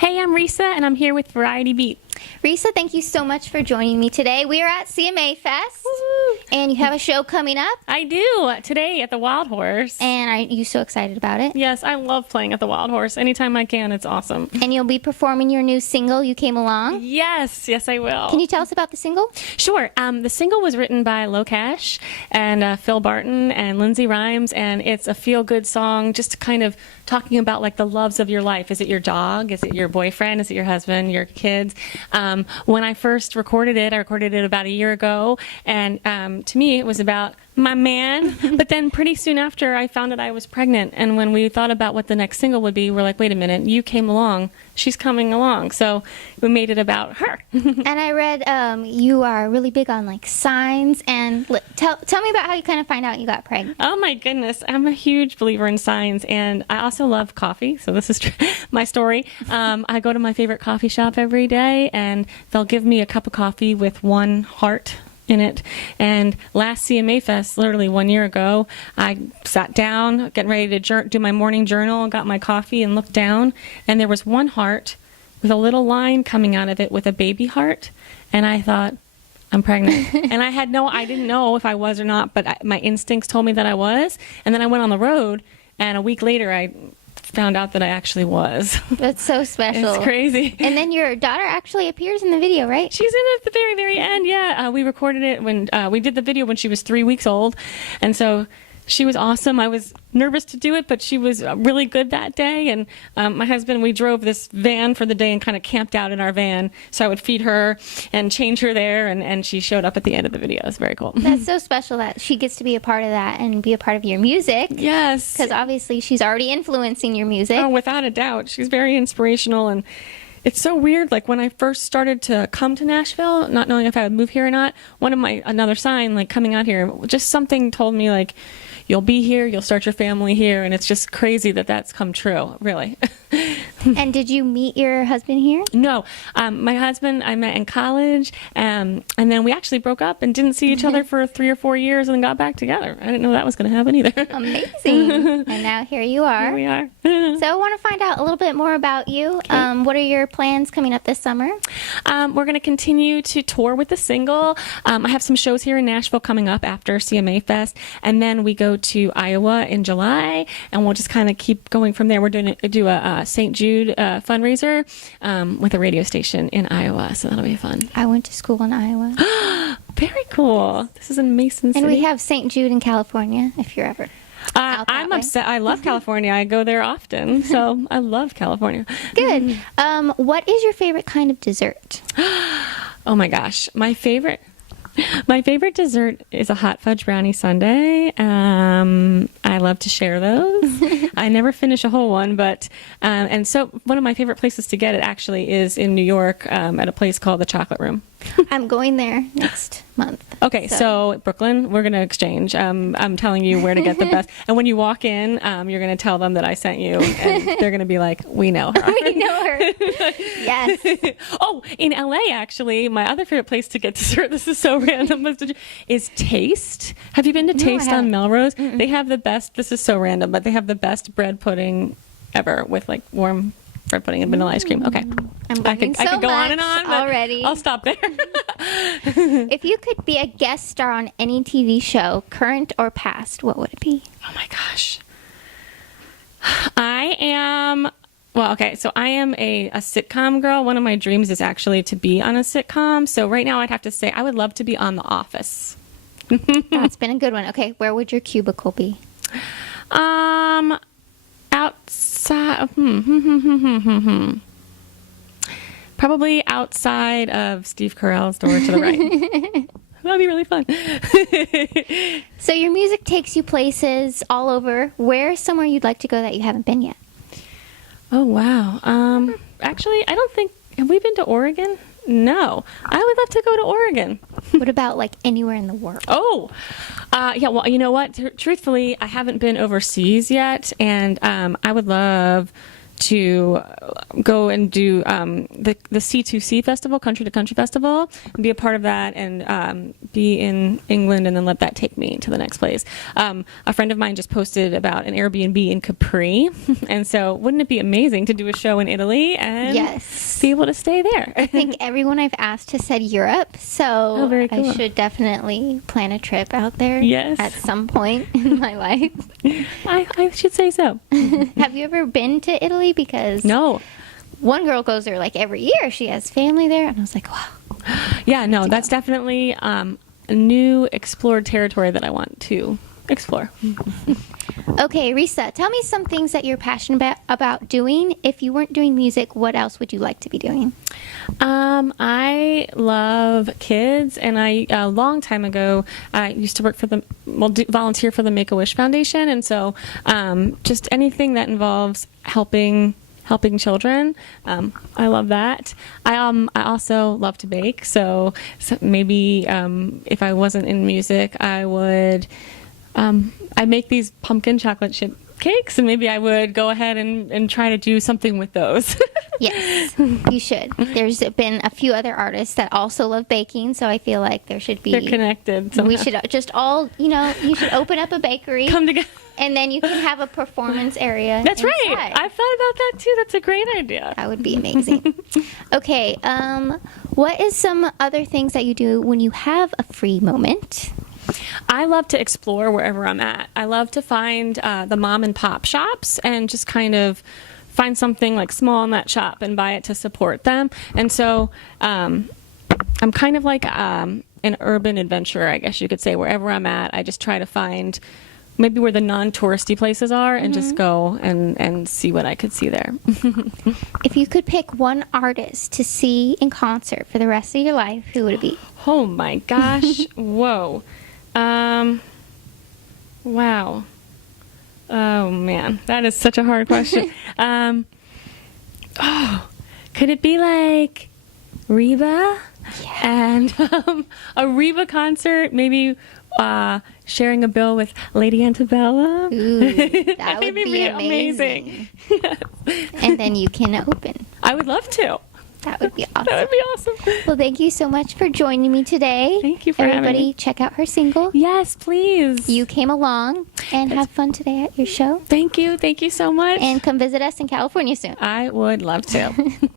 Hey, I'm Risa, and I'm here with Variety Beat. Risa, thank you so much for joining me today. We are at CMA Fest, and you have a show coming up. I do, today at the Wild Horse. And are you so excited about it? Yes, I love playing at the Wild Horse. Anytime I can, it's awesome. And you'll be performing your new single, You Came Along? Yes, I will. Can you tell us about the single? Sure. The single was written by Locash and Phil Barton and Lindsay Rhymes, and it's a feel-good song just kind of talking about like the loves of your life. Is it your dog? Is it your boyfriend? Is it your husband, your kids? When I first recorded it, I recorded it about a year ago, and to me it was about my man. But then pretty soon after, I found that I was pregnant, and when we thought about what the next single would be, we're like, wait a minute, you came along, she's coming along, so we made it about her. And I read you are really big on like signs, and tell me about how you kind of find out you got pregnant. Oh my goodness, I'm a huge believer in signs, and I also love coffee, so this is my story. I go to my favorite coffee shop every day, and they'll give me a cup of coffee with one heart in it. And last CMA Fest, literally 1 year ago, I sat down, getting ready to do my morning journal, got my coffee and looked down, and there was one heart with a little line coming out of it with a baby heart. And I thought, I'm pregnant. And I didn't know if I was or not, but my instincts told me that I was. And then I went on the road, and a week later I found out that I actually was. That's so special. It's crazy. And then your daughter actually appears in the video, right? She's in it at the very, very end, yeah. We recorded it when we did the video when she was 3 weeks old. And so she was awesome. I was nervous to do it, but she was really good that day. And my husband, we drove this van for the day and kind of camped out in our van. So I would feed her and change her there, and she showed up at the end of the video. It's very cool. That's so special that she gets to be a part of that and be a part of your music. Yes. Because obviously she's already influencing your music. Oh, without a doubt. She's very inspirational, and it's so weird. Like when I first started to come to Nashville, not knowing if I would move here or not, another sign like coming out here, just something told me like, you'll be here, you'll start your family here, and it's just crazy that that's come true, really. And did you meet your husband here? No. My husband I met in college, and then we actually broke up and didn't see each other for 3 or 4 years and then got back together. I didn't know that was going to happen either. Amazing. And now here you are. Here we are. So I want to find out a little bit more about you. Okay. What are your plans coming up this summer? We're going to continue to tour with the single. I have some shows here in Nashville coming up after CMA Fest, and then we go to Iowa in July, and we'll just kind of keep going from there. We're going to do a St. Jude fundraiser with a radio station in Iowa, so that'll be fun. I went to school in Iowa. Very cool. This is in Mason City. And we have St. Jude in California, if you're ever I'm upset. I love California. I go there often, so I love California. Good. What is your favorite kind of dessert? Oh my gosh, my favorite dessert is a hot fudge brownie sundae. I love to share those. I never finish a whole one, but and so one of my favorite places to get it actually is in New York at a place called the Chocolate Room. I'm going there next month. Okay, so Brooklyn, we're going to exchange. I'm telling you where to get the best. And when you walk in, you're going to tell them that I sent you, and they're going to be like, we know her. We know her. Yes. Oh, in LA, actually, my other favorite place to get dessert, this is so random, is Taste. Have you been to Taste on Melrose? Mm-mm. They have the best, this is so random, but they have the best bread pudding ever with like warm bread pudding and vanilla ice cream. Okay. I could go on and on, but already. I'll stop there. If you could be a guest star on any TV show, current or past, what would it be? Oh my gosh. I am a sitcom girl. One of my dreams is actually to be on a sitcom. So right now I'd have to say I would love to be on The Office. That's been a good one. Okay, where would your cubicle be? Outside. Probably outside of Steve Carell's door to the right. That'd be really fun. So your music takes you places all over. Where's somewhere you'd like to go that you haven't been yet? Oh, wow. Actually, I don't think... Have we been to Oregon? No. I would love to go to Oregon. What about, like, anywhere in the world? Oh, yeah, well, you know what? Truthfully, I haven't been overseas yet, and I would love to go and do the C2C festival, Country to Country Festival, and be a part of that, and be in England, and then let that take me to the next place. A friend of mine just posted about an Airbnb in Capri, and so wouldn't it be amazing to do a show in Italy and be able to stay there? I think everyone I've asked has said Europe, so very cool. I should definitely plan a trip out there at some point in my life. I should say so. Have you ever been to Italy? Because no. One girl goes there like every year. She has family there, and I was like, wow. Yeah, no, that's definitely a new explored territory that I want to explore. Okay, Risa, tell me some things that you're passionate about doing. If you weren't doing music, what else would you like to be doing? I love kids, and a long time ago, I used to work for volunteer for the Make-A-Wish Foundation, and so just anything that involves helping children. I love that. I also love to bake, so maybe if I wasn't in music, I would I make these pumpkin chocolate chip cakes, and maybe I would go ahead and try to do something with those. Yes, you should. There's been a few other artists that also love baking, so I feel like there should be... They're connected somehow. We should just all, you should open up a bakery. Come together. And then you can have a performance area. That's inside. right. I thought about that too. That's a great idea. That would be amazing. Okay, what is some other things that you do when you have a free moment? I love to explore wherever I'm at. I love to find the mom and pop shops and just kind of find something like small in that shop and buy it to support them. And so I'm kind of like an urban adventurer, I guess you could say. Wherever I'm at, I just try to find maybe where the non-touristy places are and just go and see what I could see there. If you could pick one artist to see in concert for the rest of your life, who would it be? Oh my gosh. Whoa. Wow. Oh man, that is such a hard question. Could it be like Reba? Yeah. And a Reba concert, maybe sharing a bill with Lady Antebellum. Ooh, that would be amazing. Yes. And then you can open. I would love to. That would be awesome. That would be awesome. Well, thank you so much for joining me today. Thank you for having Everybody, me. check out her single. Yes, please. You came along, and have fun today at your show. Thank you. Thank you so much. And come visit us in California soon. I would love to.